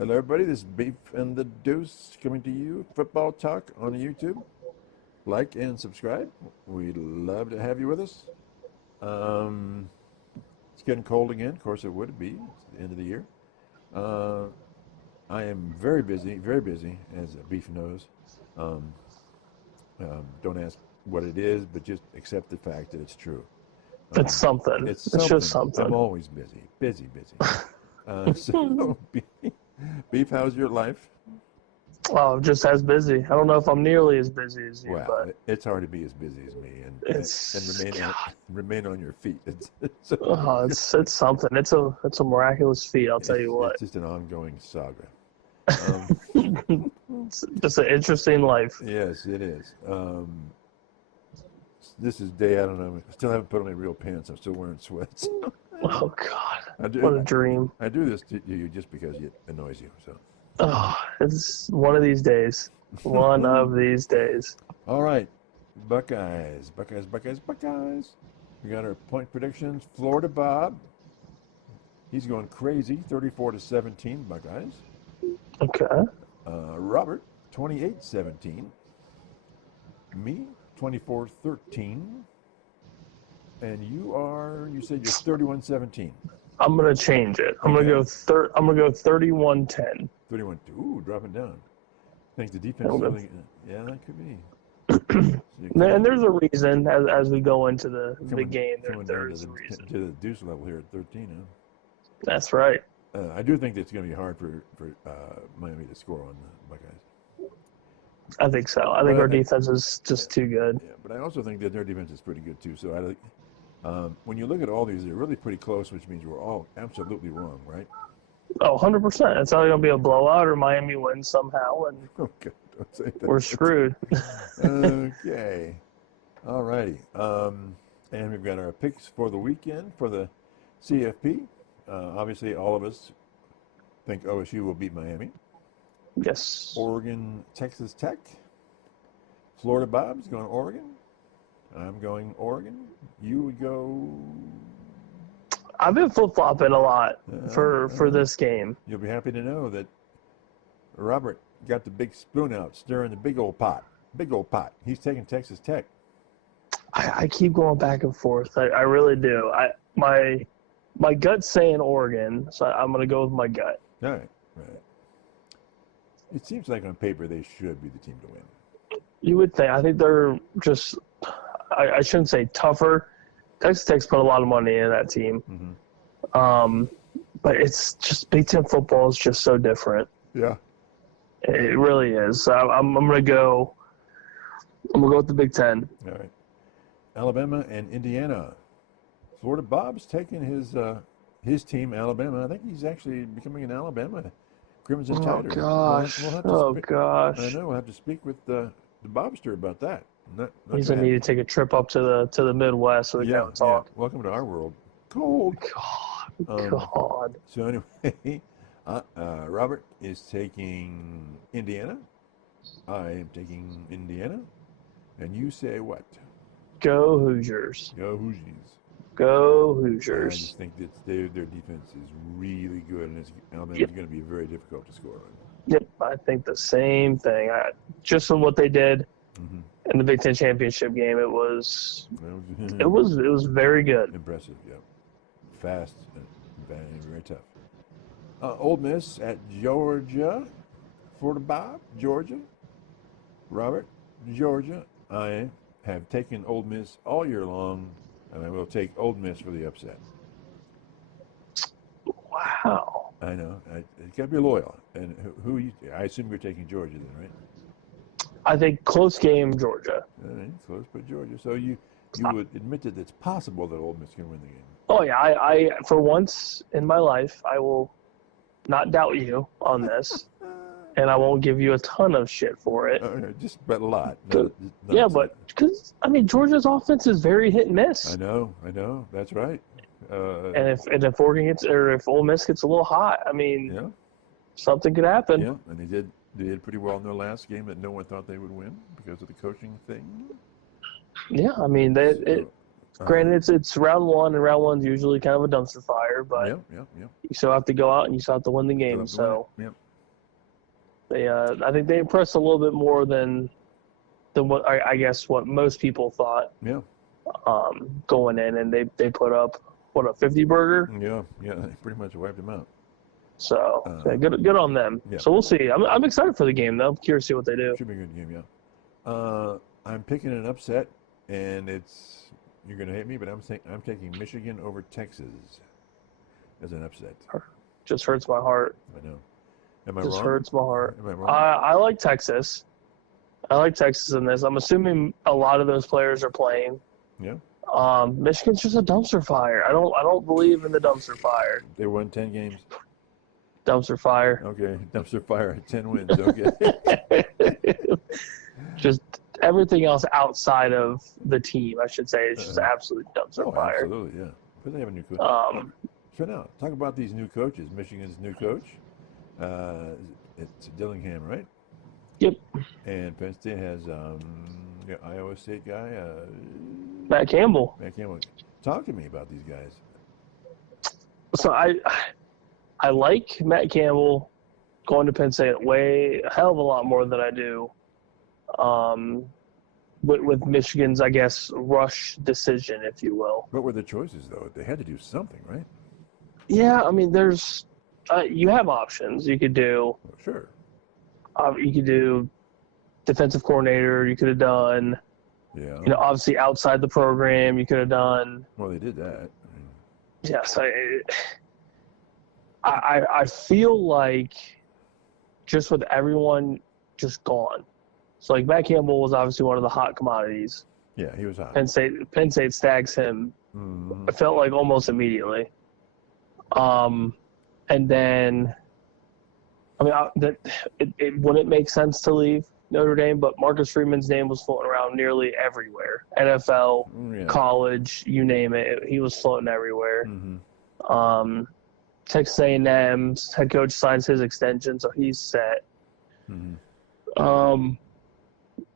Hello, everybody. This is Beef and the Deuce coming to you. Football talk on YouTube. Like and subscribe. We'd love to have you with us. It's getting cold again. Of course, it would be. It's the end of the year. I am very busy, as Beef knows. Don't ask what it is, but just accept the fact that it's true. It's something. It's It's just something. I'm always busy. So, Beef, how's your life? Oh, just as busy. I don't know if I'm nearly as busy as you, Wow, but it's hard to be as busy as me and it's remain on your feet. It's something. It's a miraculous feat. I'll tell you what. It's just an ongoing saga. It's just an interesting life. Yes, it is. This is day, I don't know. I still haven't put on my real pants. I'm still wearing sweats. Oh God, what a dream. I do this to you just because it annoys you. So. Oh, it's one of these days. One of these days. All right, Buckeyes. We got our point predictions. Florida Bob. He's going crazy. 34-17 Buckeyes. Okay. Robert, 28-17. Me, 24-13. And you said you're 31-17. I'm gonna change it. I'm gonna go 31-10. 31-2. Ooh, dropping down. I think the defense is really, yeah, that could be. And there's a reason as we go into the game. There's a reason. To the deuce level here at 13. Huh? That's right. I do think it's going to be hard for Miami to score on the Buckeyes. I think so. I think our defense is just too good. Yeah, but I also think that their defense is pretty good too. So I think when you look at all these, they're really pretty close, which means we're all absolutely wrong, right? Oh, 100%. It's either going to be a blowout or Miami wins somehow, and okay, don't say that. We're screwed. Okay. All righty. And we've got our picks for the weekend for the CFP. Obviously, all of us think OSU will beat Miami. Yes. Oregon, Texas Tech. Florida Bob's going Oregon. I'm going Oregon. You would go. I've been flip-flopping a lot for this game. You'll be happy to know that Robert got the big spoon out, stirring the big old pot. Big old pot. He's taking Texas Tech. I keep going back and forth. I really do. My gut's saying Oregon, so I'm going to go with my gut. All right. It seems like on paper they should be the team to win. You would think. I think they're just, I shouldn't say tougher. Texas Tech's put a lot of money into that team. Mm-hmm. But it's just, Big Ten football is just so different. Yeah. It really is. So I'm going to go with the Big Ten. All right. Alabama and Indiana. Florida Bob's taking his team, Alabama. I think he's actually becoming an Alabama Crimson Tider. Oh, gosh. Gosh. I know. We'll have to speak with the Bobster about that. He's going to need to take a trip up to the Midwest so we can talk. Yeah. Welcome to our world. Cold. God. So anyway, Robert is taking Indiana. I am taking Indiana. And you say what? Go Hoosiers. Go Hoosiers. Go I Hoosiers. just think that their defense is really good, and Alabama's going to be very difficult to score on. Yep, I think the same thing. Just from what they did in the Big Ten championship game, it was very good. Impressive, yeah. Fast and very tough. Ole Miss at Georgia. Florida Bob, Georgia. Robert, Georgia. I have taken Ole Miss all year long, and I will take Ole Miss for the upset. Wow. I know. It's got to be loyal. And I assume you're taking Georgia then, right? I think close game, Georgia. All right, close, but Georgia. So you would admit that it's possible that Ole Miss can win the game. Oh, yeah. I for once in my life, I will not doubt you on this, and I won't give you a ton of shit for it. Just bet a lot. Yeah, but because, Georgia's offense is very hit and miss. I know. That's right. And if Oregon gets, or if Ole Miss gets a little hot, something could happen. Yeah, and they did pretty well in their last game that no one thought they would win because of the coaching thing. Yeah, granted it's round one, and round one's usually kind of a dumpster fire, but you still have to go out and you still have to win the game. I think they impressed a little bit more than what I guess what most people thought. Yeah. Going in, and they put up a 50 burger. Yeah. They pretty much wiped them out. So good on them. Yeah. So we'll see. I'm excited for the game though. I'm curious to see what they do. Should be a good game. Yeah. I'm picking an upset, and you're gonna hate me, but I'm taking Michigan over Texas as an upset. Just hurts my heart. I know. Am I Just wrong? hurts my heart. Am I wrong? I like Texas. I like Texas in this. I'm assuming a lot of those players are playing. Yeah. Michigan's just a dumpster fire. I don't believe in the dumpster fire. They won 10 games. Dumpster fire. Okay. Dumpster fire. 10 wins. Okay. Just everything else outside of the team, I should say, is just absolute dumpster fire. Absolutely, yeah. But they have a new coach. So now, talk about these new coaches. Michigan's new coach. It's Dillingham, right? Yep. And Penn State has Iowa State guy. Matt Campbell. Talk to me about these guys. So I like Matt Campbell going to Penn State a hell of a lot more than I do with Michigan's, I guess, rush decision, if you will. What were the choices, though? They had to do something, right? Yeah, I mean, there's you have options. You could do sure. You could do defensive coordinator. You could have done, obviously outside the program. You could have done. Well, they did that. Yes, I feel like just with everyone just gone. So like Matt Campbell was obviously one of the hot commodities. Yeah, he was hot. Penn State stags him. Mm-hmm. I felt like almost immediately. And then, I mean, it wouldn't make sense to leave Notre Dame, but Marcus Freeman's name was floating around nearly everywhere. NFL, college, you name it. He was floating everywhere. Mm-hmm. Texas A&M's head coach signs his extension, so he's set. Mm-hmm.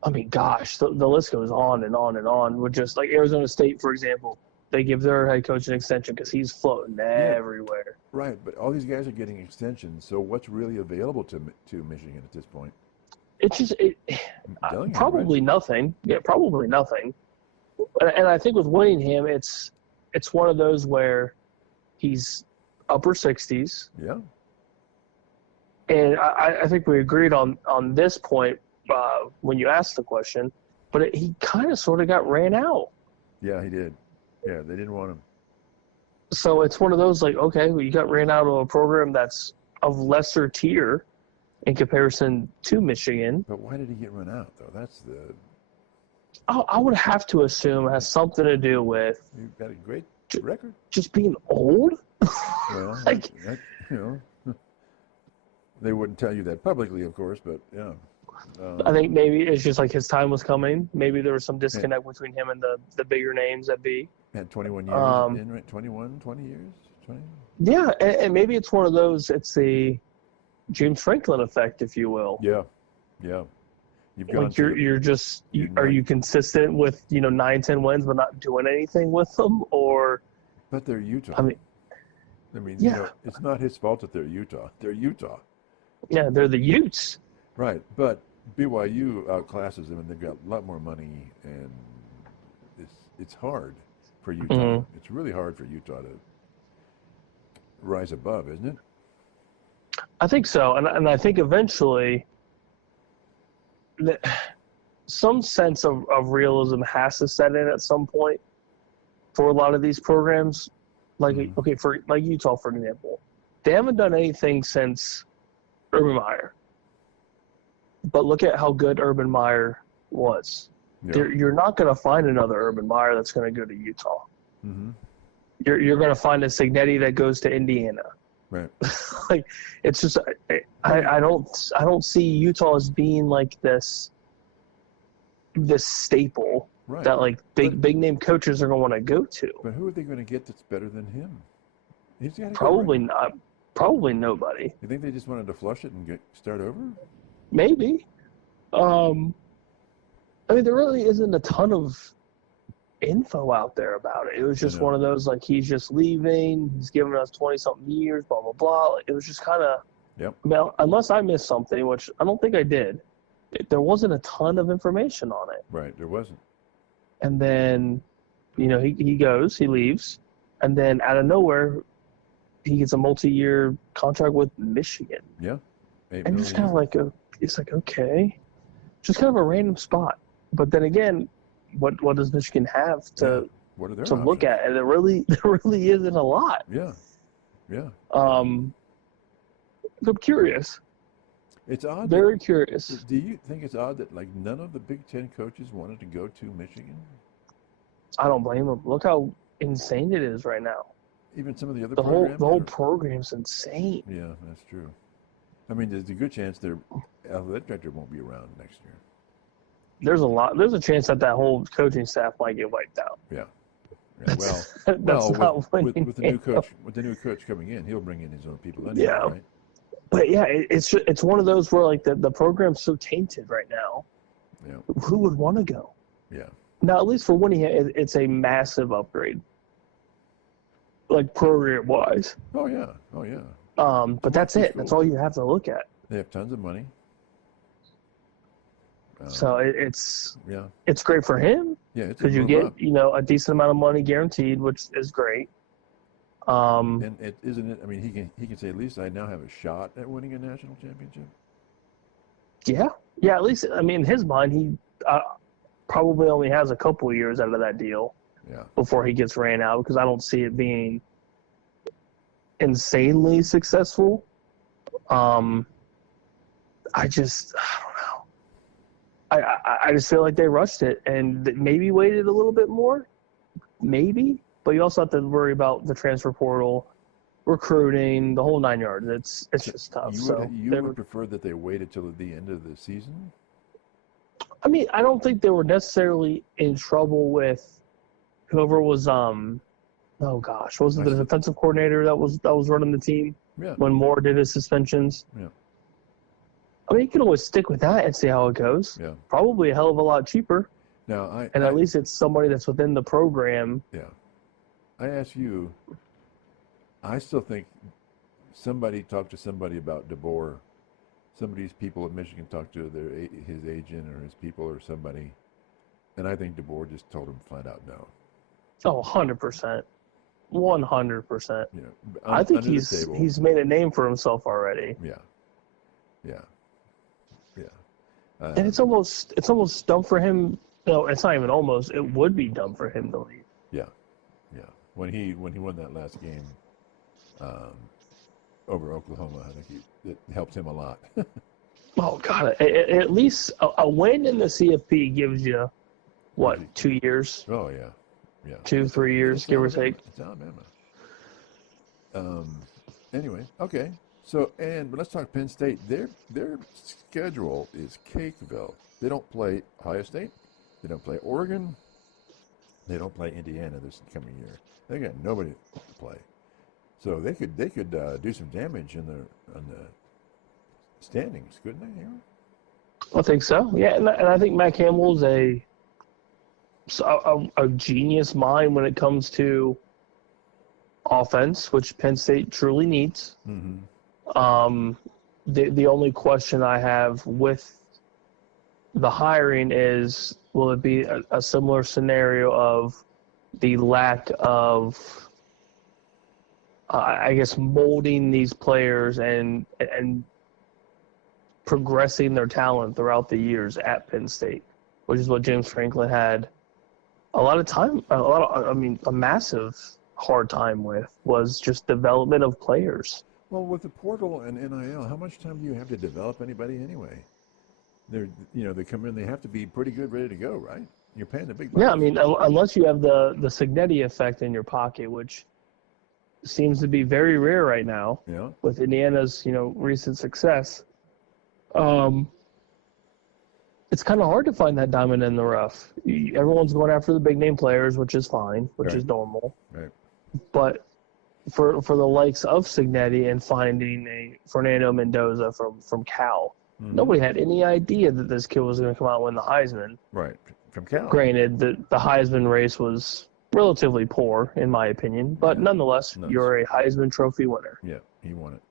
I mean, gosh, the list goes on and on and on. With just like Arizona State, for example, they give their head coach an extension because he's floating everywhere. Right, but all these guys are getting extensions. So what's really available to Michigan at this point? It's just probably nothing. Yeah, probably nothing. And I think with Winningham, it's one of those where he's upper 60s. Yeah. And I think we agreed on this point when you asked the question, but he kind of sort of got ran out. Yeah, he did. Yeah, they didn't want him. So it's one of those like, okay, well, you got ran out of a program that's of lesser tier in comparison to Michigan. But why did he get run out, though? That's the... I would have to assume it has something to do with... You've got a great record. Just being old? Well, like, they wouldn't tell you that publicly, of course, but yeah. I think maybe it's just like his time was coming. Maybe there was some disconnect between him and the bigger names that be. Had 21 years in, right? 20 years? 20? Yeah, and maybe it's one of those, it's the James Franklin effect, if you will. Yeah. You've gone like are you consistent with 9-10 wins but not doing anything with them, or? But they're Utah. I mean, it's not his fault that they're Utah. They're Utah. Yeah, they're the Utes. Right, but BYU outclasses them, and they've got a lot more money, and it's hard for Utah. Mm-hmm. It's really hard for Utah to rise above, isn't it? I think so, and I think eventually some sense of realism has to set in at some point for a lot of these programs. Like, okay, for like Utah, for example, they haven't done anything since Urban Meyer. But look at how good Urban Meyer was. Yeah. You're not going to find another Urban Meyer that's going to go to Utah. Mm-hmm. You're going to find a Signetti that goes to Indiana. Right. Like, it's just I don't see Utah as being like this staple that like big name coaches are going to want to go to. But who are they going to get that's better than him? He's got probably not. Probably nobody. You think they just wanted to flush it and start over? Maybe. I mean, there really isn't a ton of info out there about it. It was just one of those, like, he's just leaving. He's given us 20-something years, blah, blah, blah. Like, it was just kind of... Yep. Now, unless I missed something, which I don't think I did, there wasn't a ton of information on it. Right. There wasn't. And then, he leaves, and then out of nowhere, he gets a multi-year contract with Michigan. Yeah. And just kind of like it's like, okay, just kind of a random spot. But then again, what does Michigan have to look at? And there really isn't a lot. Yeah. Yeah. I'm curious. It's odd. Very curious. Do you think it's odd that like none of the Big Ten coaches wanted to go to Michigan? I don't blame them. Look how insane it is right now. Even some of the other programs? The whole program's insane. Yeah, that's true. I mean, there's a good chance their athletic director won't be around next year. There's a chance that whole coaching staff might get wiped out. Yeah. Well, with the new coach coming in, he'll bring in his own people anyway, right? But yeah, it's one of those where like the program's so tainted right now. Yeah. Who would want to go? Yeah. Now, at least for Winnie, it's a massive upgrade, like program wise. Oh yeah. But that's it. That's all you have to look at. They have tons of money. So it's great for him. Yeah, because you get a decent amount of money guaranteed, which is great. And isn't it? I mean, he can say at least I now have a shot at winning a national championship. Yeah. At least in his mind, he probably only has a couple of years out of that deal. Yeah. Before he gets ran out, because I don't see it being insanely successful. I don't know. I just feel like they rushed it and maybe waited a little bit more, maybe. But you also have to worry about the transfer portal, recruiting, the whole 9 yards. It's just tough. You would prefer that they waited till the end of the season? I don't think they were necessarily in trouble with whoever was was it the defensive coordinator that was running the team when Moore did his suspensions? Yeah. You can always stick with that and see how it goes. Yeah. Probably a hell of a lot cheaper. Now, at least it's somebody that's within the program. Yeah. I ask you, I still think somebody talked to somebody about DeBoer. Some of these people at Michigan talked to his agent or his people or somebody, and I think DeBoer just told him flat out no. Oh, 100%. 100%. Yeah. I think he's made a name for himself already. Yeah. And it's almost dumb for him. No, it's not even almost. It would be dumb for him to leave. Yeah. When he won that last game over Oklahoma, I think it helped him a lot. Oh God! At least a win in the CFP gives you what, 2 years? Oh yeah. 2-3 years, give or take. It's Alabama. Anyway, okay. So but let's talk Penn State. Their schedule is Cakeville. They don't play Ohio State. They don't play Oregon. They don't play Indiana this coming year. They got nobody to play. So they could do some damage on the standings, couldn't they? Aaron? I think so. Yeah, and I think Matt Campbell's a genius mind when it comes to offense, which Penn State truly needs. Mm-hmm. The only question I have with the hiring is, will it be a similar scenario of the lack of, molding these players and progressing their talent throughout the years at Penn State, which is what James Franklin had a massive hard time with, was just development of players. Well, with the portal and NIL, how much time do you have to develop anybody anyway? They come in, they have to be pretty good, ready to go, right? You're paying the big bucks. Yeah, unless you have the Signetti effect in your pocket, which seems to be very rare right now. Yeah. With Indiana's, recent success. It's kind of hard to find that diamond in the rough. Everyone's going after the big name players, which is fine, which is normal. Right. But for the likes of Signetti and finding a Fernando Mendoza from Cal, nobody had any idea that this kid was going to come out and win the Heisman. Right. From Cal. Granted, the Heisman race was relatively poor, in my opinion, but nonetheless, you're a Heisman Trophy winner. Yeah, he won it.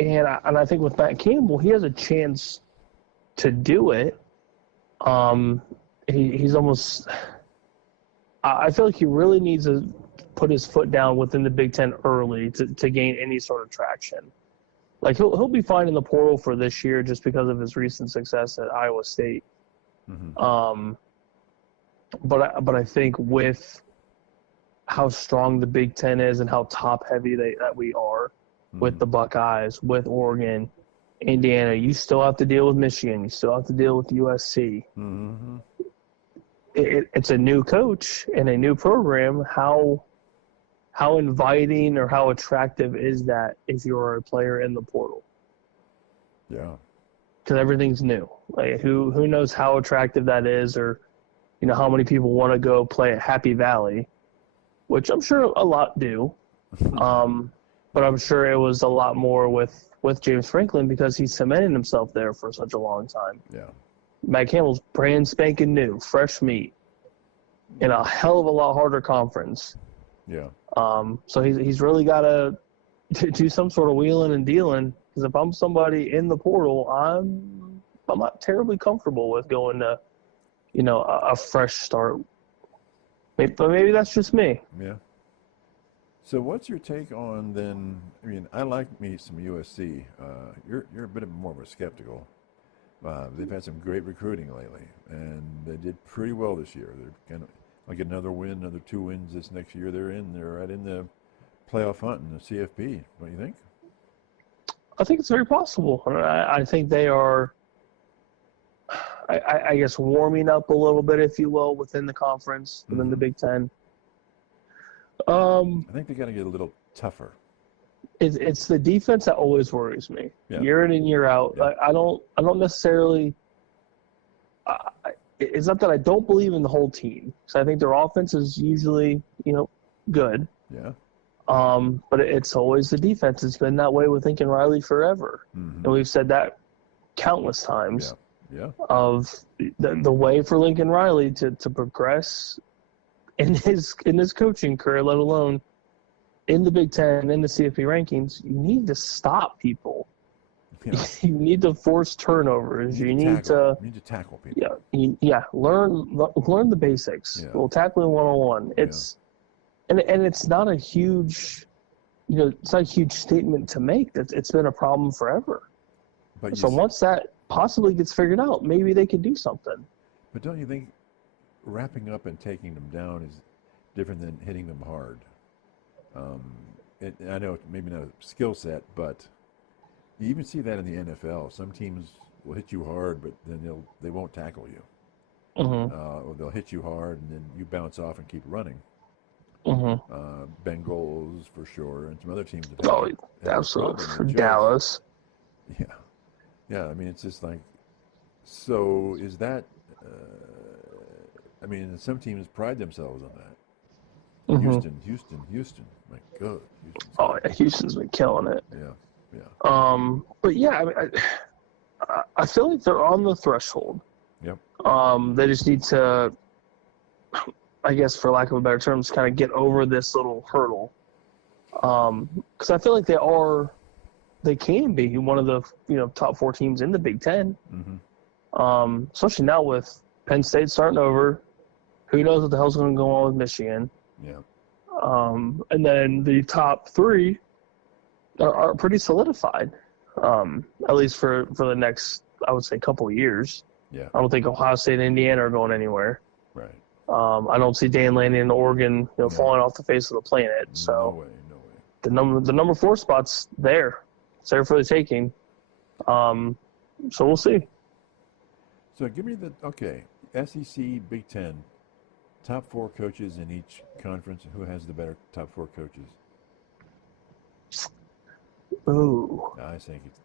I think with Matt Campbell, he has a chance to do it. He's almost. I feel like he really needs to put his foot down within the Big Ten early to gain any sort of traction. Like he'll be fine in the portal for this year just because of his recent success at Iowa State. Mm-hmm. But I think with how strong the Big Ten is and how top heavy that we are with the Buckeyes, with Oregon, Indiana, you still have to deal with Michigan. You still have to deal with USC. Mm-hmm. It's a new coach and a new program. How inviting or how attractive is that if you're a player in the portal? Yeah. Because everything's new. Like who knows how attractive that is, or how many people want to go play at Happy Valley, which I'm sure a lot do. But I'm sure it was a lot more with James Franklin because he cemented himself there for such a long time. Yeah. Matt Campbell's brand spanking new, fresh meat, in a hell of a lot harder conference. Yeah. So he's really got to do some sort of wheeling and dealing, because if I'm somebody in the portal, I'm not terribly comfortable with going to, a fresh start. But maybe that's just me. Yeah. So what's your take on then? I mean, I like me some USC. You're a bit more of a skeptical. They've had some great recruiting lately, and they did pretty well this year. They're kind of like another win, another 2 wins this next year. They're right in the playoff hunt in the CFP. Don't you think? I think it's very possible. I think they are, I guess, warming up a little bit, if you will, within the conference, within the Big Ten. I think they got to get a little tougher. It's the defense that always worries me. Yeah. Year in and year out. Yeah. I don't necessarily. It's not that I don't believe in the whole team. So I think their offense is usually good. Yeah. But it's always the defense. It's been that way with Lincoln Riley forever, and we've said that countless times. Yeah. Of the way for Lincoln Riley to progress in his coaching career, let alone in the Big Ten, in the CFP rankings, you need to stop people. Yeah. You need to force turnovers. You need to tackle people. Yeah. Learn the basics. Yeah. Well, tackling 101. It's and it's not a huge, it's not a huge statement to make. It's been a problem forever. But so once that possibly gets figured out, maybe they could do something. But don't you think wrapping up and taking them down is different than hitting them hard? I know maybe not a skill set, but you even see that in the NFL. Some teams will hit you hard, but then they won't tackle you. Or they'll hit you hard, and then you bounce off and keep running. Bengals for sure, and some other teams. Absolutely. For Dallas. Yeah. I mean, it's just like, so is that? I mean, some teams pride themselves on that. Houston. My God. Houston's been killing it. Yeah. But yeah, I mean, I feel like they're on the threshold. Yep. They just need to, I guess, for lack of a better term, kind of get over this little hurdle. Because I feel like they can be one of the top 4 teams in the Big Ten. Especially now with Penn State starting over. Who knows what the hell's going to go on with Michigan? Yeah. And then the top 3 are pretty solidified, at least for the next, I would say, couple of years. Yeah. I don't think Ohio State and Indiana are going anywhere. Right. I don't see Dan Lanning and Oregon falling off the face of the planet. So no way. The number 4 spot's there. It's there for the taking. So we'll see. So give me SEC, Big Ten, top 4 coaches in each conference. Who has the better top 4 coaches? Ooh. I think it's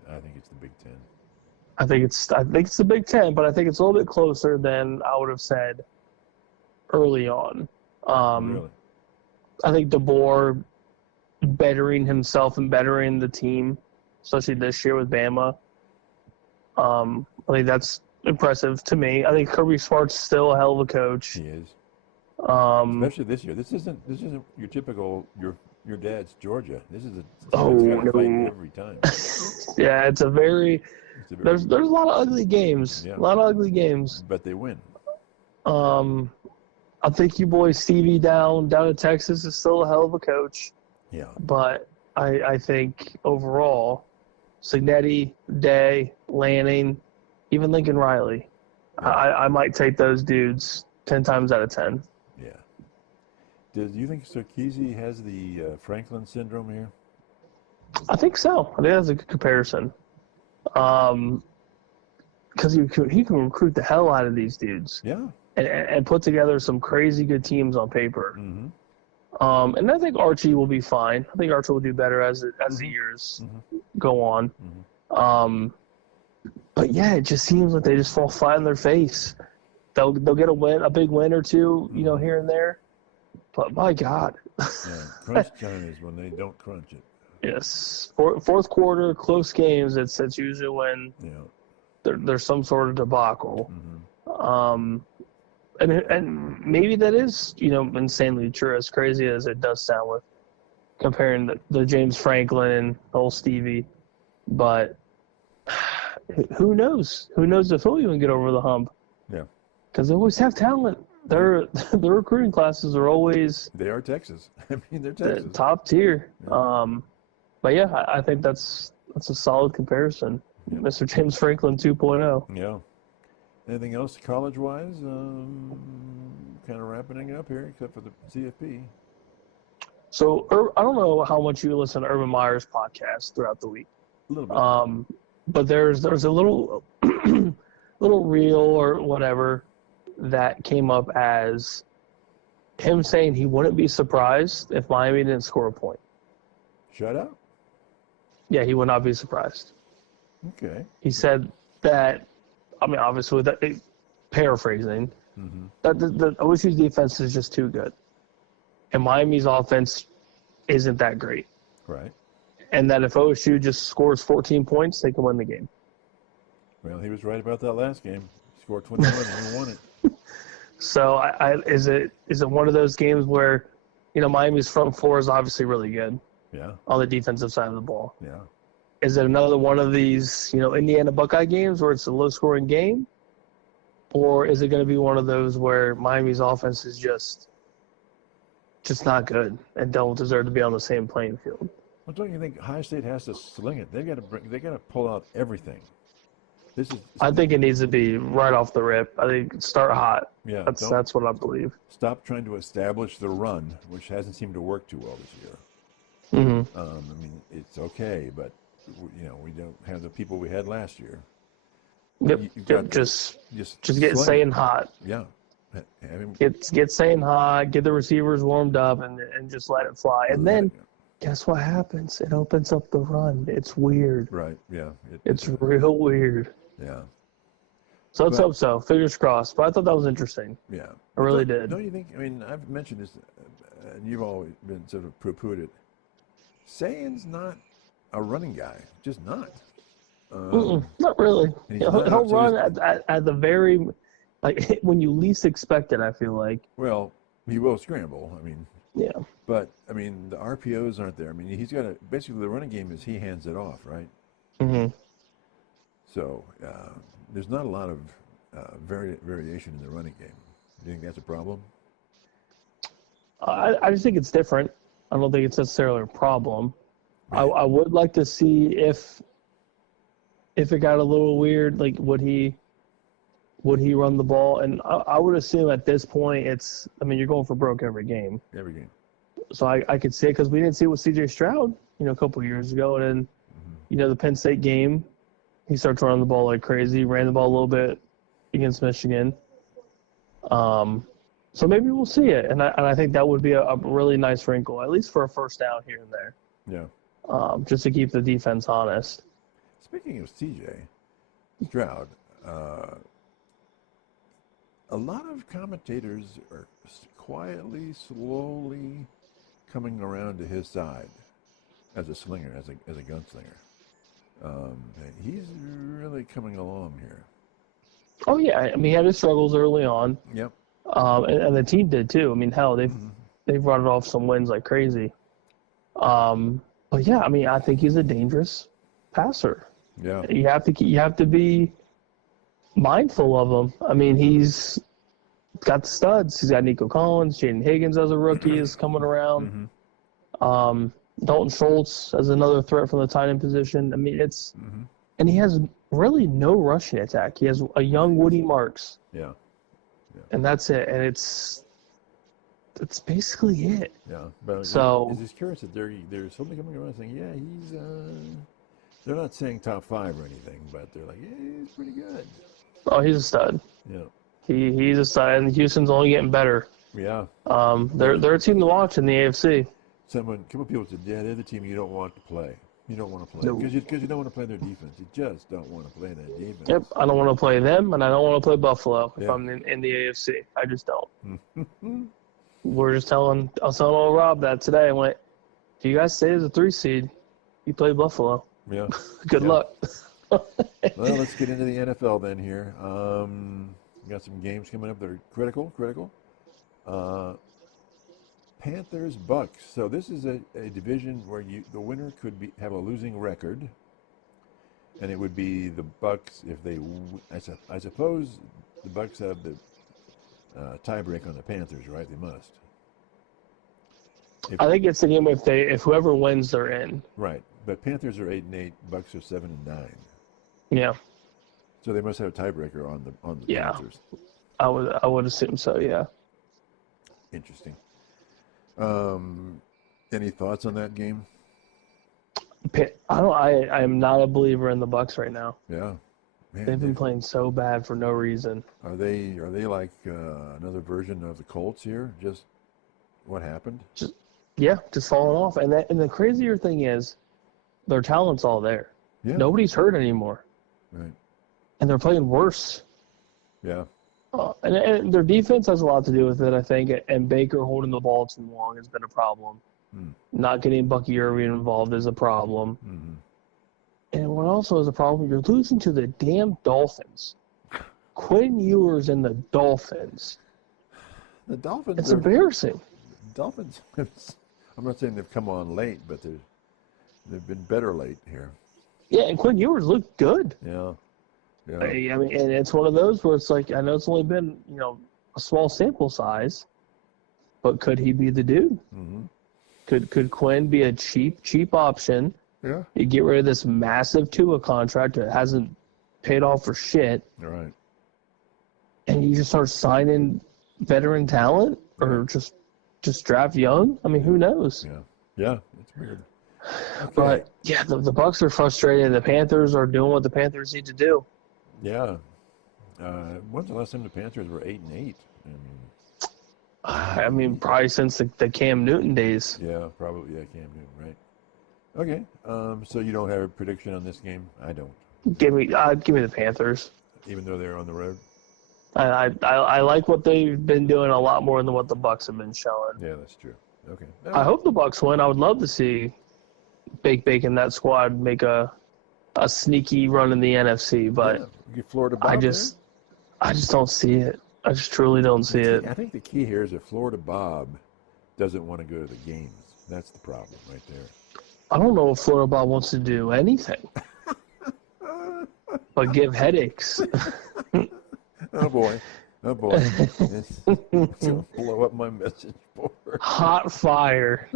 the Big Ten. I think it's the Big Ten, but I think it's a little bit closer than I would have said early on. Really? I think DeBoer bettering himself and bettering the team, especially this year with Bama. I think that's impressive to me. I think Kirby Smart's still a hell of a coach. He is. Especially this year. This isn't your typical Your dad's Georgia. This is a team Oh, that's got to fight no. every time. Yeah, it's a very there's a lot of ugly games. Yeah. A lot of ugly games. But they win. I think you boys Stevie down in Texas is still a hell of a coach. Yeah. But I think overall, Signetti, Day, Lanning, even Lincoln Riley, Yeah. I might take those dudes 10 times out of 10. Yeah. Do you think Sarkisian has the Franklin syndrome here? I think so. I think that's a good comparison. Because he can recruit the hell out of these dudes. Yeah. And put together some crazy good teams on paper. Mm-hmm. And I think Archie will be fine. I think Archie will do better as the years go on. Mm-hmm. But yeah, it just seems like they just fall flat in their face. They'll get a big win or two, here and there. But my God. Yeah. Crunch time is when they don't crunch it. Yes, fourth quarter close games. It's usually when there's some sort of debacle. Mm-hmm. And maybe that is, insanely true, as crazy as it does sound with comparing the James Franklin and old Stevie. But who knows? Who knows if he'll even get over the hump? Yeah. Because they always have talent. Their recruiting classes are always They are Texas. I mean, they're Texas. top tier. Yeah. But yeah, I think that's a solid comparison. Yeah. Mr. James Franklin 2.0. Yeah. Anything else college-wise? Kind of wrapping up here, except for the CFP. So I don't know how much you listen to Urban Meyer's podcast throughout the week. A little bit. But there's a little little reel or whatever that came up as him saying he wouldn't be surprised if Miami didn't score a point. Shut up? Yeah, he would not be surprised. Okay. He said that, obviously, paraphrasing, that the OSU's defense is just too good. And Miami's offense isn't that great. Right. And that if OSU just scores 14 points, they can win the game. Well, he was right about that last game. He scored 21 and he won it. So is it one of those games where, Miami's front four is obviously really good Yeah. on the defensive side of the ball. Yeah. Is it another one of these, Indiana Buckeye games where it's a low-scoring game? Or is it going to be one of those where Miami's offense is just not good and don't deserve to be on the same playing field? Well, don't you think Ohio State has to sling it? They got to pull out everything. I think it needs to be right off the rip. I think start hot. Yeah. That's what I believe. Stop trying to establish the run, which hasn't seemed to work too well this year. It's okay, but we don't have the people we had last year. Yep. Just get sling saying it. hot. Yeah. Get saying hot. Get the receivers warmed up and just let it fly. And then guess what happens? It opens up the run. It's weird. Right. Yeah. It's real weird. Yeah. So let's hope so. Fingers crossed. But I thought that was interesting. Yeah. I really did. Don't you think? I've mentioned this, and you've always been sort of poo-pooed it. Sayan's not a running guy. Just not. Not really. He'll run at the very, when you least expect it, I feel like. Well, he will scramble. Yeah. But, the RPOs aren't there. He's got basically the running game is he hands it off, right? Mm-hmm. So there's not a lot of variation in the running game. Do you think that's a problem? I just think it's different. I don't think it's necessarily a problem. Right. I would like to see if it got a little weird, like would he run the ball? And I would assume at this point you're going for broke every game. Every game. So I could see it because we didn't see it with C.J. Stroud, a couple of years ago. And then, the Penn State game, he starts running the ball like crazy, ran the ball a little bit against Michigan. So maybe we'll see it. And I think that would be a really nice wrinkle, at least for a first down here and there. Yeah. Just to keep the defense honest. Speaking of C.J. Stroud, a lot of commentators are quietly, slowly coming around to his side as a slinger, as a gunslinger. He's really coming along here. Oh yeah, he had his struggles early on. Yep. And the team did too. Hell, they've brought it off some wins like crazy. But yeah, I mean, I think he's a dangerous passer. Yeah. You have to be mindful of him. I mean, he's got the studs. He's got Nico Collins, Jaden Higgins as a rookie is coming around. Dalton Schultz as another threat from the tight end position. I mean, and he has really no rushing attack. He has a young Woody Marks. Yeah. And that's it. And that's basically it. Yeah. But So it's just curious that there's something coming around saying, yeah, he's they're not saying top 5 or anything, but they're like, yeah, he's pretty good. oh, he's a stud. Yeah. He's a stud, and Houston's only getting better. Yeah. They're a team to watch in the AFC. A couple of people said, yeah, they're the team you don't want to play. You don't want to play No. because you don't want to play their defense. You just don't want to play that defense. Yep, I don't want to play them, and I don't want to play Buffalo if Yeah. I'm in the AFC. I just don't. I was telling old Rob that today. I went, if you guys stay as a 3 seed, you play Buffalo. Yeah. Good Yeah. luck. Well, let's get into the NFL then here. We got some games coming up that are critical. Panthers, Bucks. So this is a division where the winner could have a losing record, and it would be the Bucks if they. I suppose the Bucks have the tiebreak on the Panthers, right? They must. I think it's the game if whoever wins, they're in. Right, but Panthers are 8-8, Bucks are 7-9. Yeah, So they must have a tiebreaker on the Yeah. Panthers. I would assume so. Yeah. Interesting. Any thoughts on that game? I am not a believer in the Bucks right now. Yeah, man, They've been playing so bad for no reason. Are they like another version of the Colts here? Just what happened? Just falling off. And the crazier thing is, their talent's all there. Yeah. Nobody's hurt anymore, Right. and they're playing worse. Yeah. And their defense has a lot to do with it, I think. And Baker holding the ball too long has been a problem. Not getting Bucky Irving involved is a problem. And what also is a problem, you're losing to the damn Dolphins. Quinn Ewers and the Dolphins. The Dolphins. It's embarrassing. Dolphins. I'm not saying they've come on late, but they've been better late here. Yeah, and Quinn Ewers looked good. Yeah. Yeah. I mean, and it's one of those where it's like, I know it's only been, a small sample size, but could he be the dude? Could Quinn be a cheap option? Yeah. You get rid of this massive Tua contract that hasn't paid off for shit, All right. and you just start signing veteran talent or just draft young? I mean, who knows? Yeah. Yeah. It's weird. Okay. But yeah, the Bucks are frustrated. The Panthers are doing what the Panthers need to do. Yeah. When's the last time the Panthers were 8-8? I mean, probably since the Cam Newton days. Yeah, probably. Yeah, Cam Newton, right? Okay. So you don't have a prediction on this game? I don't. Give me the Panthers. Even though they're on the road? I like what they've been doing a lot more than what the Bucks have been showing. Yeah, that's true. Okay. I hope the Bucks win. I would love to see Bacon that squad make a sneaky run in the NFC, but Get Florida Bob I just don't see it. I just truly don't see it. I think the key here is that Florida Bob doesn't want to go to the games. That's the problem right there. I don't know if Florida Bob wants to do anything but give headaches. Oh boy. It's going to blow up my message board. Hot fire.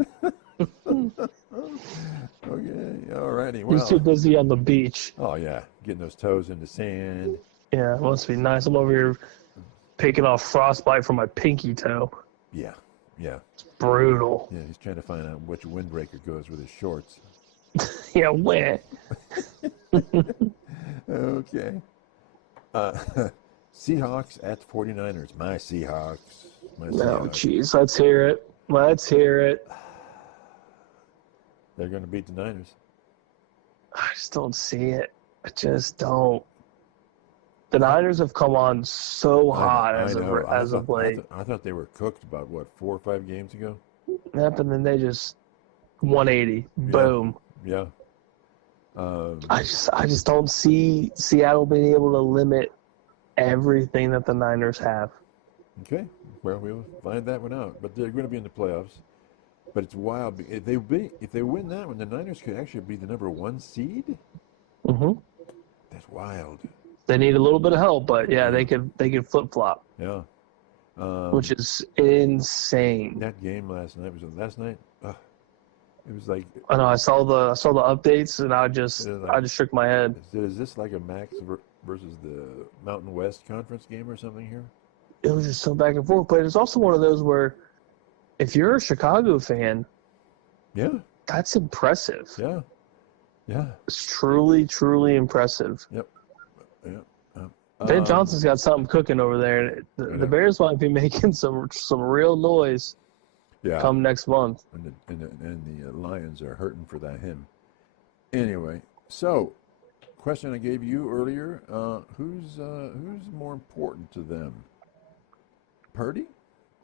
Okay. All righty. He's too Well. busy on the beach. Oh yeah, getting those toes in the sand. Yeah, it must be nice. I'm over here picking off frostbite from my pinky toe. Yeah. Yeah. It's brutal. Yeah. He's trying to find out which windbreaker goes with his shorts. Yeah, wet. Okay. Seahawks at 49ers. My Seahawks. Oh, jeez. Let's hear it. Let's hear it. They're going to beat the Niners. I just don't see it. I just don't. The Niners have come on so hot as of late. I thought they were cooked about, 4 or 5 games ago? Yep, and then they just 180. Boom. Yeah. I just don't see Seattle being able to limit everything that the Niners have. Okay. Well, we'll find that one out. But they're going to be in the playoffs. But it's wild. If they win that one, the Niners could actually be the number 1 seed. Hmm. That's wild. They need a little bit of help, but yeah, Yeah. they could flip flop, Yeah. which is insane. That game last night it was like, I know I saw the updates and I it was like just shook my head. is this like a Max versus the Mountain West Conference game or something here? It was just so back and forth. But it's also one of those where if you're a Chicago fan, Yeah. that's impressive. Yeah. Yeah. It's truly, truly impressive. Yep. Yep. Ben Johnson's got something cooking over there. The Bears might be making some real noise Yeah. come next month. And the Lions are hurting for him. Anyway, so question I gave you earlier: who's more important to them, Purdy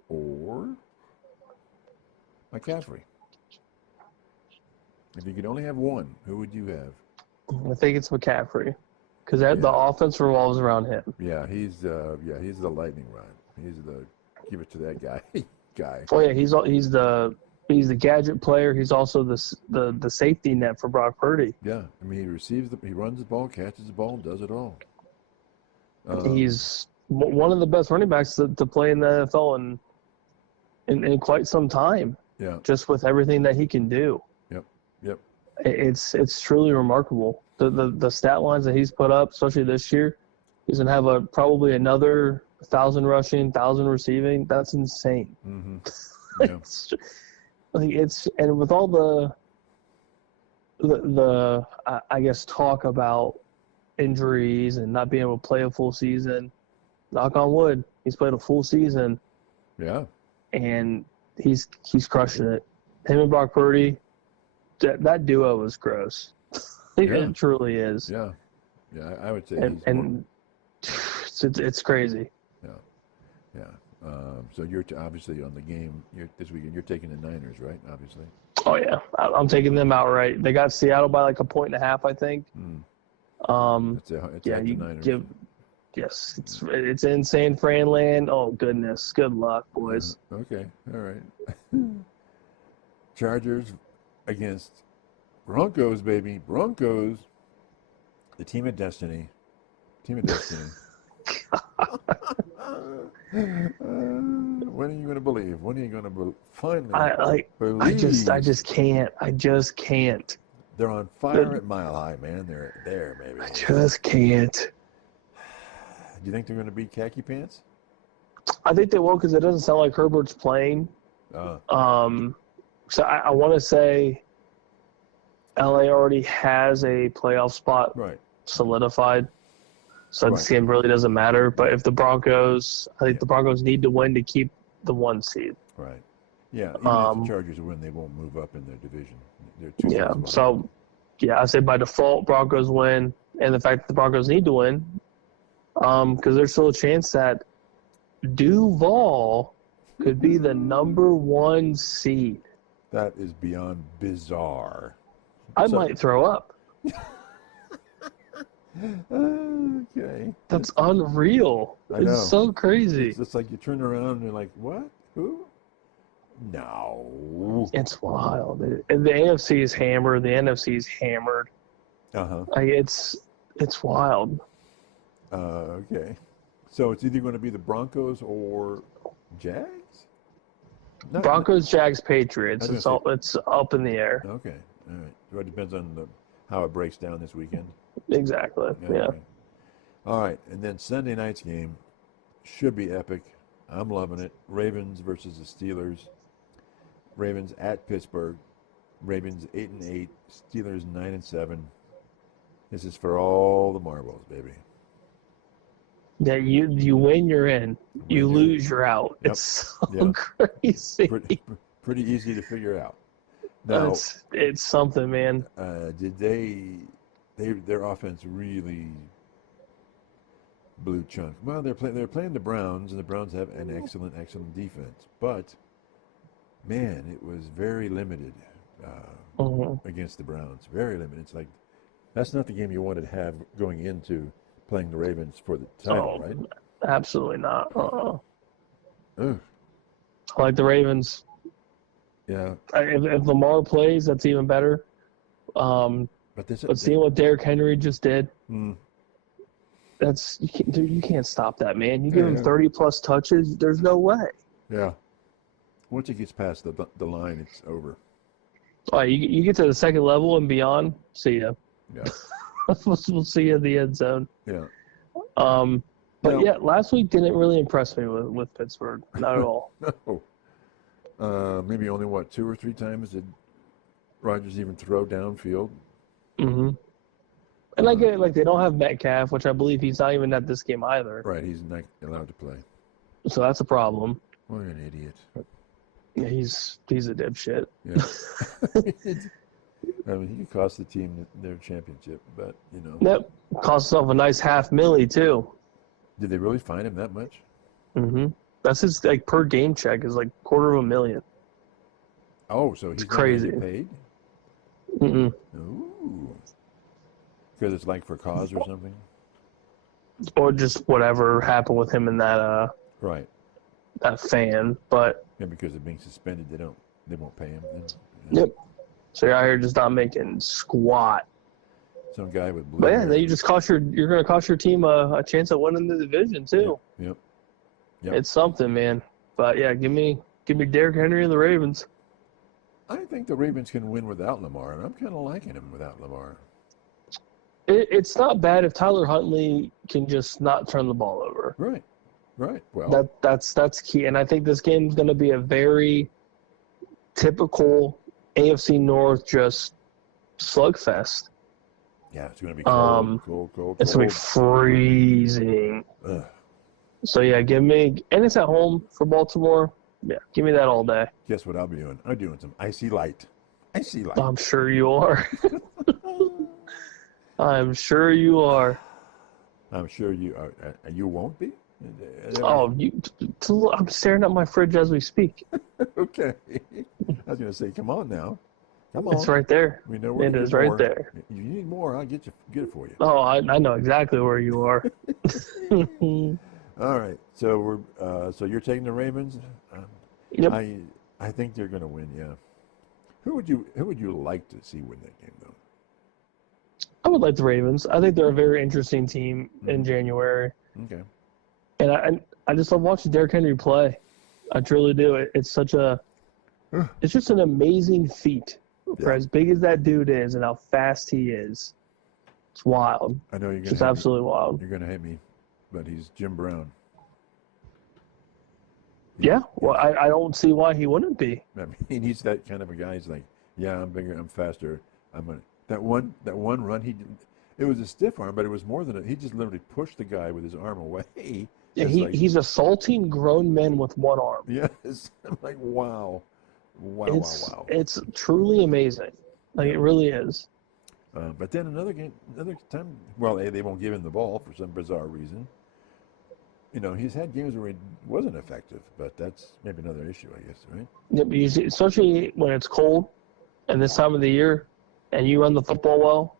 or McCaffrey? If you could only have one, who would you have? I think it's McCaffrey because the offense revolves around him. Yeah, he's the lightning rod. He's the give it to that guy. Oh yeah, he's the gadget player. He's also the safety net for Brock Purdy. Yeah, I mean he runs the ball, catches the ball, does it all. He's one of the best running backs to play in the NFL in quite some time. Yeah, just with everything that he can do. Yep. It's truly remarkable. The stat lines that he's put up, especially this year, he's gonna have probably another 1,000 rushing, 1,000 receiving. That's insane. Mm-hmm. Yeah. And with all the I guess talk about injuries and not being able to play a full season, knock on wood, he's played a full season. Yeah. And he's crushing it. Him and Brock Purdy, that duo is gross. It truly is. Yeah. Yeah, I would say it's crazy. Yeah. So you're obviously on the game this weekend. You're taking the Niners, right? Obviously. Oh yeah, I'm taking them outright. They got Seattle by like 1.5, I think. It's yeah, the you Niners. Yes, it's insane Fran land. Oh goodness, good luck, boys. Okay, all right. Chargers against Broncos, baby. Broncos, the team of destiny. Team of destiny. When are you going to believe? When are you going to finally believe? I just can't. I just can't. They're on fire at Mile High, man. They're there, baby. I just can't. Do you think they're going to beat Khaki Pants? I think they will because it doesn't sound like Herbert's playing. So I want to say LA already has a playoff spot solidified. So this game really doesn't matter. But if the Broncos, I think the Broncos need to win to keep the 1 seed. Right. Yeah. Even if the Chargers win, they won't move up in their division. They're 2 yeah. So, I say by default, Broncos win. And the fact that the Broncos need to win, because there's still a chance that Duval could be the number 1 seed. That is beyond bizarre. I might throw up. Okay. That's unreal. It's so crazy. It's like you turn around and you're like, what? Who? No. It's wild. And the AFC is hammered. The NFC is hammered. It's wild. Okay. So it's either going to be the Broncos or Jags? Broncos, Jags, Patriots. It's up in the air. Okay. All right. So it depends on how it breaks down this weekend. Exactly. Yeah. Okay. All right. And then Sunday night's game should be epic. I'm loving it. Ravens versus the Steelers. Ravens at Pittsburgh. Ravens 8-8. Steelers 9-7. This is for all the marbles, baby. Yeah, you win, you're in. You lose, you're out. Yep. It's so crazy. Pretty easy to figure out. Now, it's something, man. Did their offense really blew chunk? Well, they're playing the Browns, and the Browns have an excellent defense. But man, it was very limited against the Browns. Very limited. It's like that's not the game you wanted to have going into playing the Ravens for the title, right? Absolutely not. I like the Ravens. Yeah. If Lamar plays, that's even better. But this, But seeing what Derrick Henry just did, mm, that's dude, you can't stop that, man. You give him yeah. 30+ touches, there's no way. Yeah. Once it gets past the line, it's over. All right, you get to the second level and beyond, see ya. Yeah. We'll see you in the end zone. Yeah. But No. yeah, last week didn't really impress me with Pittsburgh, not at all. No. Maybe only, what, 2 or 3 times did Rodgers even throw downfield? Mm-hmm. And I get it, like they don't have Metcalf, which I believe he's not even at this game either. Right, he's not allowed to play. So that's a problem. What an idiot. Yeah, he's a dipshit. Yeah. I mean, he could cost the team their championship, but, you know. Yep. Cost himself a nice $500,000 too. Did they really fine him that much? Mm-hmm. That's his like per game check is like $250,000. Oh, so he's It's not gonna crazy. get paid? Mm-mm. Ooh. Because it's like for cause or something? Or just whatever happened with him and Right. that fan. But Yeah, because of being suspended, they won't pay him. Then. yep. So you're out here just not making squat. Some guy with blue But yeah, hair. then you're gonna cost your team a chance at winning the division too. Yep. It's something, man. But yeah, give me Derrick Henry and the Ravens. I think the Ravens can win without Lamar, and I'm kind of liking him without Lamar. It's not bad if Tyler Huntley can just not turn the ball over. Right. Well, That's key, and I think this game's going to be a very typical AFC North just slugfest. yeah, it's going to be cold. It's going to be freezing. Ugh. So yeah, and it's at home for Baltimore. Yeah, give me that all day. Guess what I'll be doing? I'm doing some icy light. I'm sure you are. I'm sure you are. I'm sure you are. You won't be? Oh, I'm staring at my fridge as we speak. Okay. I was going to say, come on now. Come on. It's right there. We know where It to is get right more. there. You need more, I'll get it for you. Oh, I know exactly where you are. All right. So so you're taking the Ravens? Yep. I think they're going to win, yeah. Who would you like to see win that game though? I would like the Ravens. I think they're a very interesting team in January. Okay. And I just love watching Derrick Henry play. I truly do. It's just an amazing feat for as big as that dude is and how fast he is. It's wild. I know you're going It's absolutely wild. You're going to hate me, but he's Jim Brown. Yeah. Well, I don't see why he wouldn't be. I mean, he's that kind of a guy. He's like, yeah, I'm bigger, I'm faster. That one run he did, it was a stiff arm, but it was more than he just literally pushed the guy with his arm away. Yeah, he's assaulting grown men with one arm. Yes. I'm like, wow. It's truly amazing. Like, it really is. But then another time, well, they won't give him the ball for some bizarre reason. You know, he's had games where he wasn't effective, but that's maybe another issue, I guess, right? Yeah, but especially when it's cold and this time of the year, and you run the football well,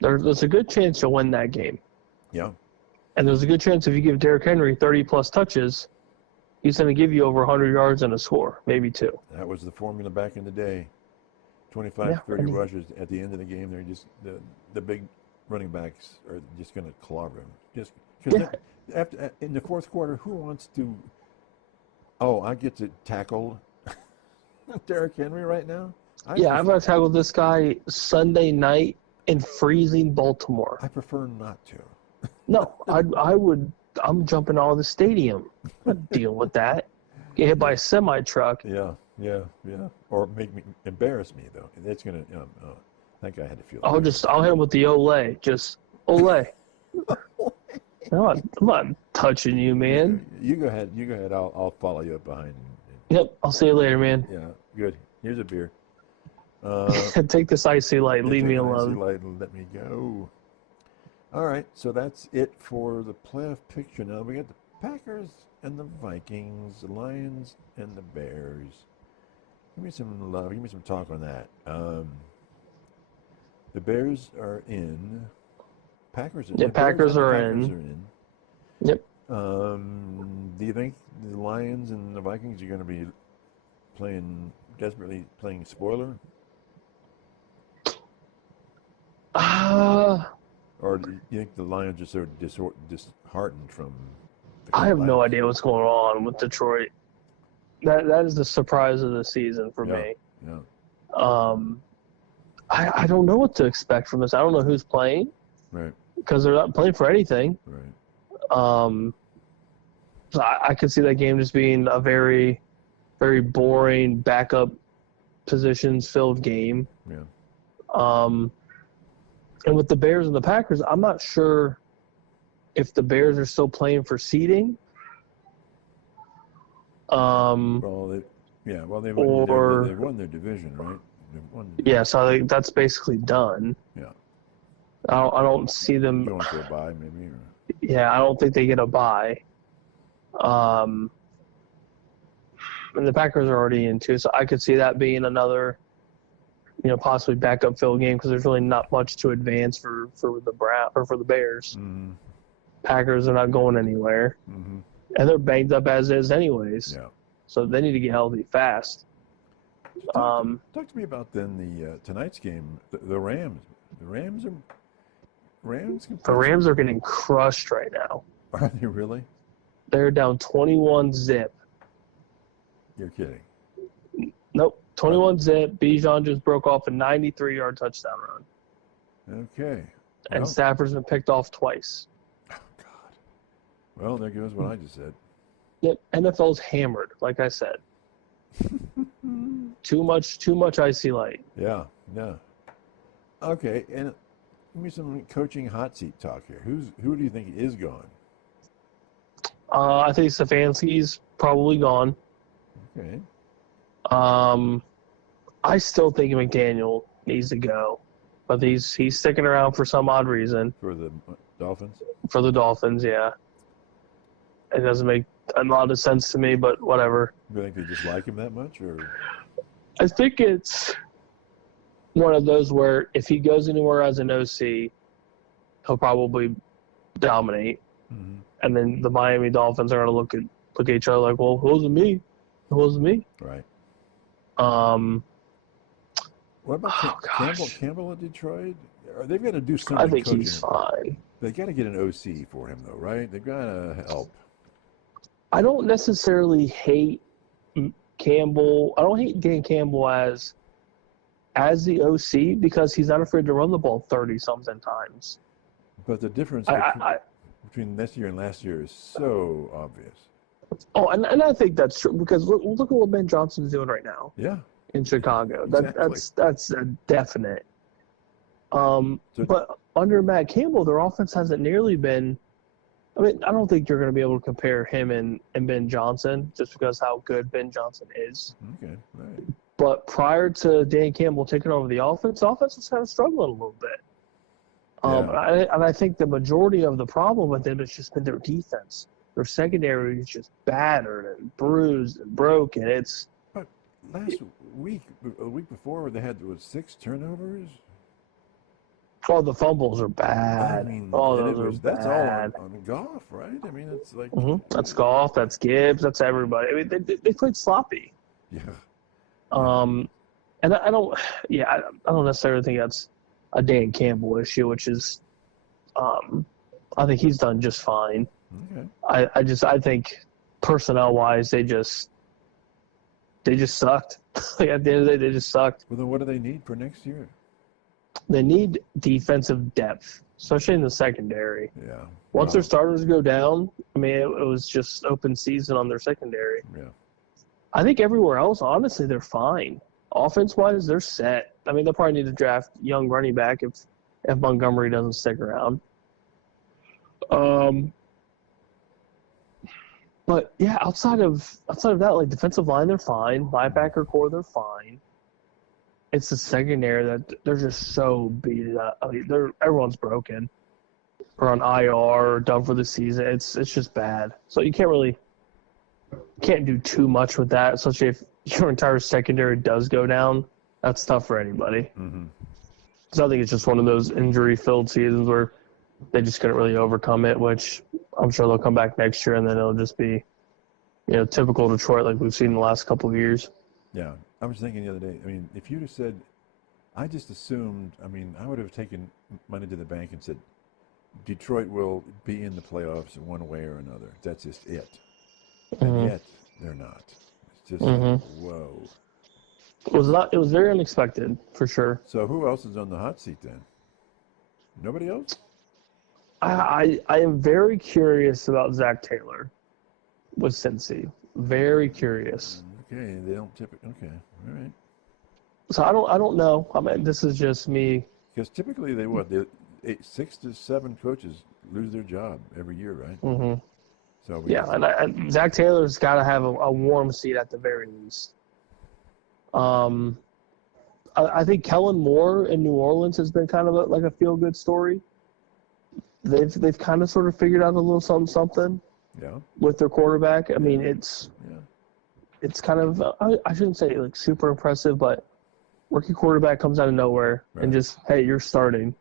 there's a good chance you'll win that game. Yeah. And there's a good chance if you give Derrick Henry 30+ touches, he's going to give you over 100 yards and a score, maybe 2. That was the formula back in the day. 25, 30 rushes at the end of the game. They're just the big running backs are just going to clobber him. Just because after in the fourth quarter, who wants to? Oh, I get to tackle Derrick Henry right now. I'm going to tackle this guy Sunday night in freezing Baltimore. I prefer not to. No, I would. I'm jumping out of the stadium. I'm not dealing with that. Get hit by a semi truck. Yeah. Or embarrass me though. That's gonna. I think I had to feel. I'll hit him with the Olay. Just Olay. I'm not touching you, man. You go ahead. I'll follow you up behind. Yep. I'll see you later, man. Yeah. Good. Here's a beer. Take this icy light. Leave me alone. Icy light and let me go. All right. So that's it for the playoff picture. Now we got the Packers and the Vikings, the Lions and the Bears. Give me some love. Give me some talk on that. The Bears are in. Packers are in. Yeah, Packers are in. Yep. Do you think the Lions and the Vikings are going to be playing desperately playing spoiler? Or do you think the Lions are so disheartened from the I have no collapse? idea what's going on with Detroit. That is the surprise of the season for me. Yeah. I don't know what to expect from this. I don't know who's playing Right. because they're not playing for anything. Right. So I could see that game just being a very, very boring backup positions filled game. Yeah. And with the Bears and the Packers, I'm not sure if the Bears are still playing for seeding. Well, they've won their division, right? They've won the division. Yeah, so I think that's basically done. Yeah. I don't see them Going for a bye, maybe. Or... Yeah, I don't think they get a bye. And the Packers are already in too, so I could see that being another, possibly backup field game because there's really not much to advance for the Bears. Mm-hmm. Packers are not going anywhere, and they're banged up as is anyways. Yeah. So they need to get healthy fast. Talk to me about then the tonight's game. The Rams. The Rams are. The Rams are getting crushed right now. Are they really? They're down 21-0. You're kidding. Nope, 21-0. Bijan just broke off a 93-yard touchdown run. Okay. And Stafford's been picked off twice. Oh, God. Well, there goes what I just said. Yep, NFL's hammered, like I said. Too much icy light. Yeah. Okay, and give me some coaching hot seat talk here. Who do you think is gone? I think Stefanski's probably gone. Okay. I still think McDaniel needs to go, but he's sticking around for some odd reason. For the Dolphins? For the Dolphins, yeah. It doesn't make a lot of sense to me, but whatever. You think they just like him that much, or? I think it's one of those where if he goes anywhere as an OC, he'll probably dominate. Mm-hmm. And then the Miami Dolphins are going to look at each other like, well, who's me? Who's me? Right. What about Campbell at Detroit? They've got to do something. I think coaching. he's fine. They got to get an OC for him, though, right? They've got to help. I don't necessarily hate Campbell. I don't hate Dan Campbell as the OC because he's not afraid to run the ball 30-something times. But the difference between this year and last year is so obvious. Oh, and I think that's true because look at what Ben Johnson's doing right now. Yeah. In Chicago. Exactly. That's a definite. But under Matt Campbell, their offense hasn't nearly been. I mean, I don't think you're going to be able to compare him and Ben Johnson just because how good Ben Johnson is. Okay, right. But prior to Dan Campbell taking over the offense was kind of struggling a little bit. And I think the majority of the problem with them has just been their defense. Their secondary is just battered and bruised and broken. But last week, a week before, they had 6 turnovers. Oh, the fumbles are bad. I mean, those are that's bad. all on Goff, right? I mean, it's like that's Goff, that's Gibbs, that's everybody. I mean, they played sloppy. Yeah. And I don't necessarily think that's a Dan Campbell issue, which is, I think he's done just fine. Okay. I think personnel wise, they just sucked. Like at the end of the day, they just sucked. Well, then what do they need for next year? They need defensive depth, especially in the secondary. Yeah. Once their starters go down, I mean, it was just open season on their secondary. Yeah. I think everywhere else, honestly, they're fine. Offense-wise, they're set. I mean, they'll probably need to draft young running back if Montgomery doesn't stick around. But yeah, outside of that, like defensive line, they're fine. Linebacker core, they're fine. It's the secondary that they're just so beat up. I mean, everyone's broken or on IR or done for the season. It's just bad. So you can't do too much with that, especially if your entire secondary does go down. That's tough for anybody. Mm-hmm. So I think it's just one of those injury-filled seasons where they just couldn't really overcome it, which I'm sure they'll come back next year and then it'll just be, typical Detroit like we've seen in the last couple of years. Yeah, I was thinking the other day. I mean, if you'd have said, I just assumed. I mean, I would have taken money to the bank and said, Detroit will be in the playoffs in one way or another. That's just it. And Mm-hmm. yet they're not. It's just like, Mm-hmm. whoa. It was not. It was very unexpected for sure. So who else is on the hot seat then? Nobody else? I am very curious about Zach Taylor with Cincy. Very curious. Okay, they don't typically. Okay, all right. So I don't know. I mean, this is just me. Because typically they what? 6 to 7 coaches lose their job every year, right? Mm-hmm. So Yeah, and Zach Taylor's got to have a warm seat at the very least. I think Kellen Moore in New Orleans has been kind of like a feel good story. They've kind of sort of figured out a little something. Yeah. With their quarterback. I mean, Yeah. it's kind of I shouldn't say like super impressive, but rookie quarterback comes out of nowhere Right. and just, hey, you're starting,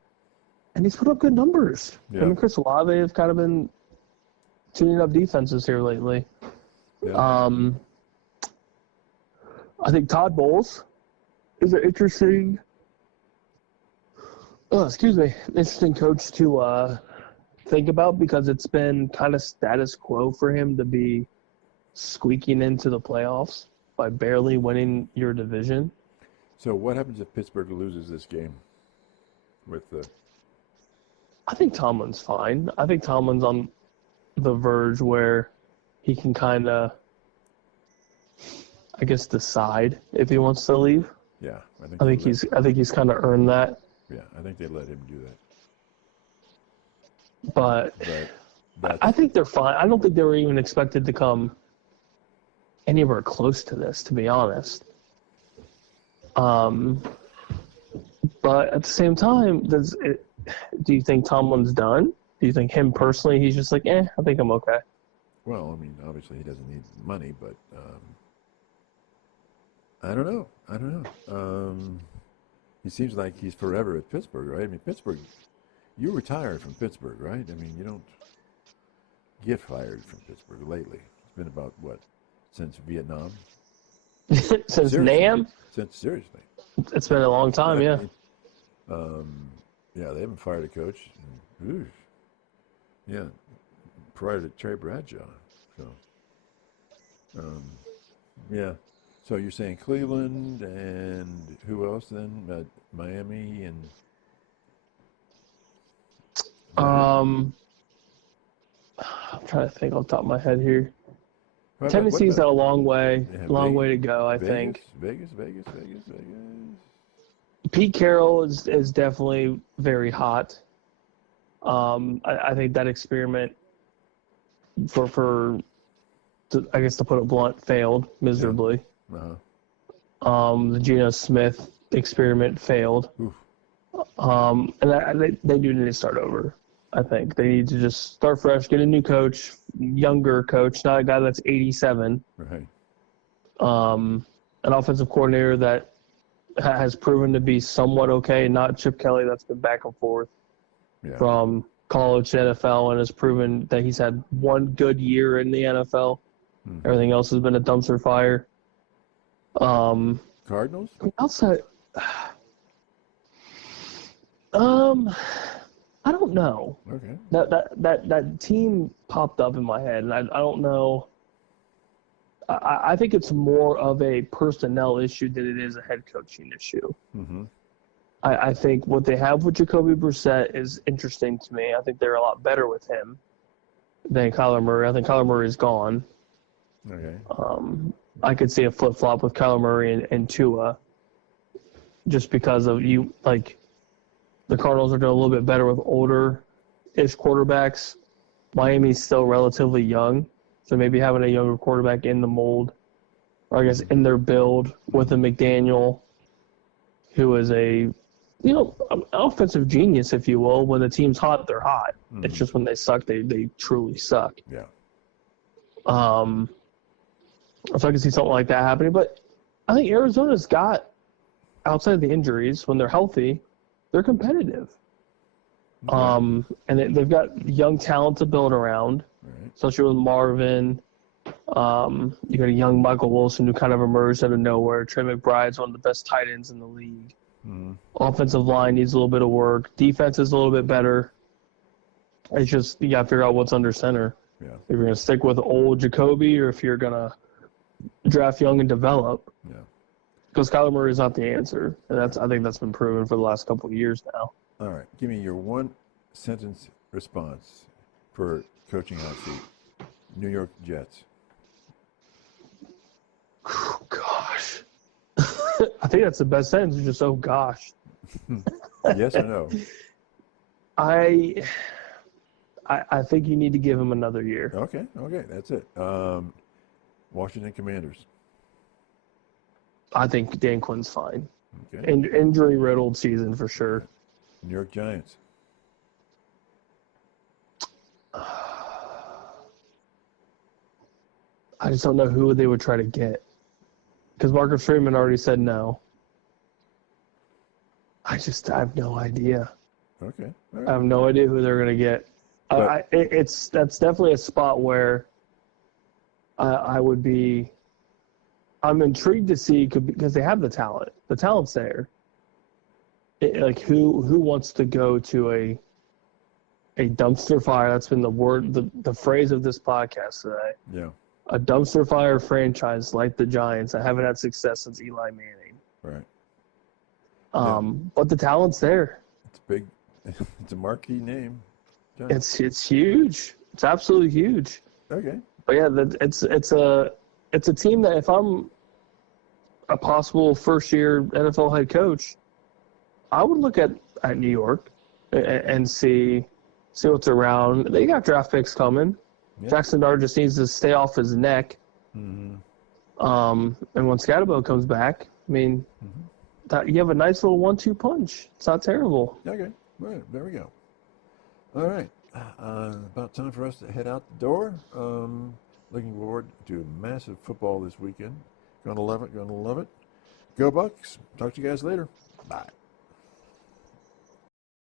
and he's put up good numbers. Yeah. I mean, Chris Olave have kind of been tuning up defenses here lately. Yeah. I think Todd Bowles is an interesting coach to think about, because it's been kind of status quo for him to be squeaking into the playoffs by barely winning your division. So what happens if Pittsburgh loses this game? I think Tomlin's fine. I think Tomlin's on the verge where he can kind of, I guess, decide if he wants to leave. Yeah, I think he's kind of earned that. Yeah, I think they let him do that. But I think they're fine. I don't think they were even expected to come anywhere close to this, to be honest. But at the same time, do you think Tomlin's done? Do you think him personally, he's just like, I think I'm okay? Well, I mean, obviously he doesn't need money, but I don't know. He seems like he's forever at Pittsburgh, right? I mean, Pittsburgh, you retired from Pittsburgh, right? I mean, you don't get fired from Pittsburgh lately. It's been about, what, since Vietnam? Since Seriously. NAM? Seriously. It's been a long time, yeah. Yeah, they haven't fired a coach. Oof. Yeah, prior to Terry Bradshaw. So, yeah. So you're saying Cleveland and who else then? Miami and. I'm trying to think off the top of my head here. Tennessee's got a long way to go, I think. Vegas. Pete Carroll is definitely very hot. I think that experiment, I guess to put it blunt, failed miserably. Yeah. Uh-huh. The Geno Smith experiment failed. Oof. And they do need to start over. I think they need to just start fresh, get a new coach, younger coach, not a guy that's 87. Right. An offensive coordinator that has proven to be somewhat okay, not Chip Kelly that's been back and forth from college to NFL and has proven that he's had one good year in the NFL. Mm-hmm. Everything else has been a dumpster fire. Cardinals? Outside, I don't know. Okay. That team popped up in my head, and I don't know. I think it's more of a personnel issue than it is a head coaching issue. Mm-hmm. I think what they have with Jacoby Brissett is interesting to me. I think they're a lot better with him than Kyler Murray. I think Kyler Murray is gone. Okay. I could see a flip-flop with Kyler Murray and Tua just because of the Cardinals are doing a little bit better with older-ish quarterbacks. Miami's still relatively young, so maybe having a younger quarterback in the mold, or I guess in their build with a McDaniel, who is an offensive genius, if you will. When the team's hot, they're hot. Mm-hmm. It's just when they suck, they truly suck. Yeah. So I can see something like that happening. But I think Arizona's got, outside of the injuries, when they're healthy, they're competitive. And they've got young talent to build around, right, especially with Marvin. You got a young Michael Wilson who kind of emerged out of nowhere. Trey McBride's one of the best tight ends in the league. Mm-hmm. Offensive line needs a little bit of work. Defense is a little bit better. It's just you got to figure out what's under center. Yeah. If you're going to stick with old Jacoby or if you're going to draft young and develop. Yeah. Because Kyler Murray is not the answer. And I think that's been proven for the last couple of years now. All right. Give me your one-sentence response for coaching hot seat. New York Jets. Oh, gosh. I think that's the best sentence. Just, oh, gosh. Yes or no? I think you need to give him another year. Okay, that's it. Washington Commanders. I think Dan Quinn's fine. Okay. Injury-riddled season for sure. New York Giants. I just don't know who they would try to get. Because Marcus Freeman already said no. I have no idea. Okay. All I right. have no idea who they're going to get. But- That's definitely a spot where I'm intrigued to see because they have the talent. The talent's there. Who wants to go to a dumpster fire? That's been the phrase of this podcast today. Yeah. A dumpster fire franchise like the Giants that haven't had success since Eli Manning. Right. But the talent's there. It's big. It's a marquee name. Giants. It's huge. It's absolutely huge. Okay. But yeah, it's a team that if I'm a possible first year NFL head coach, I would look at New York and see what's around. They got draft picks coming. Yeah. Jackson Dart just needs to stay off his neck. Mm-hmm. And when Scatterbo comes back, I mean, you have a nice little 1-2 punch. It's not terrible. Okay. Right. There we go. All right. About time for us to head out the door. Looking forward to massive football this weekend. Gonna love it. Go Bucks. Talk to you guys later. Bye.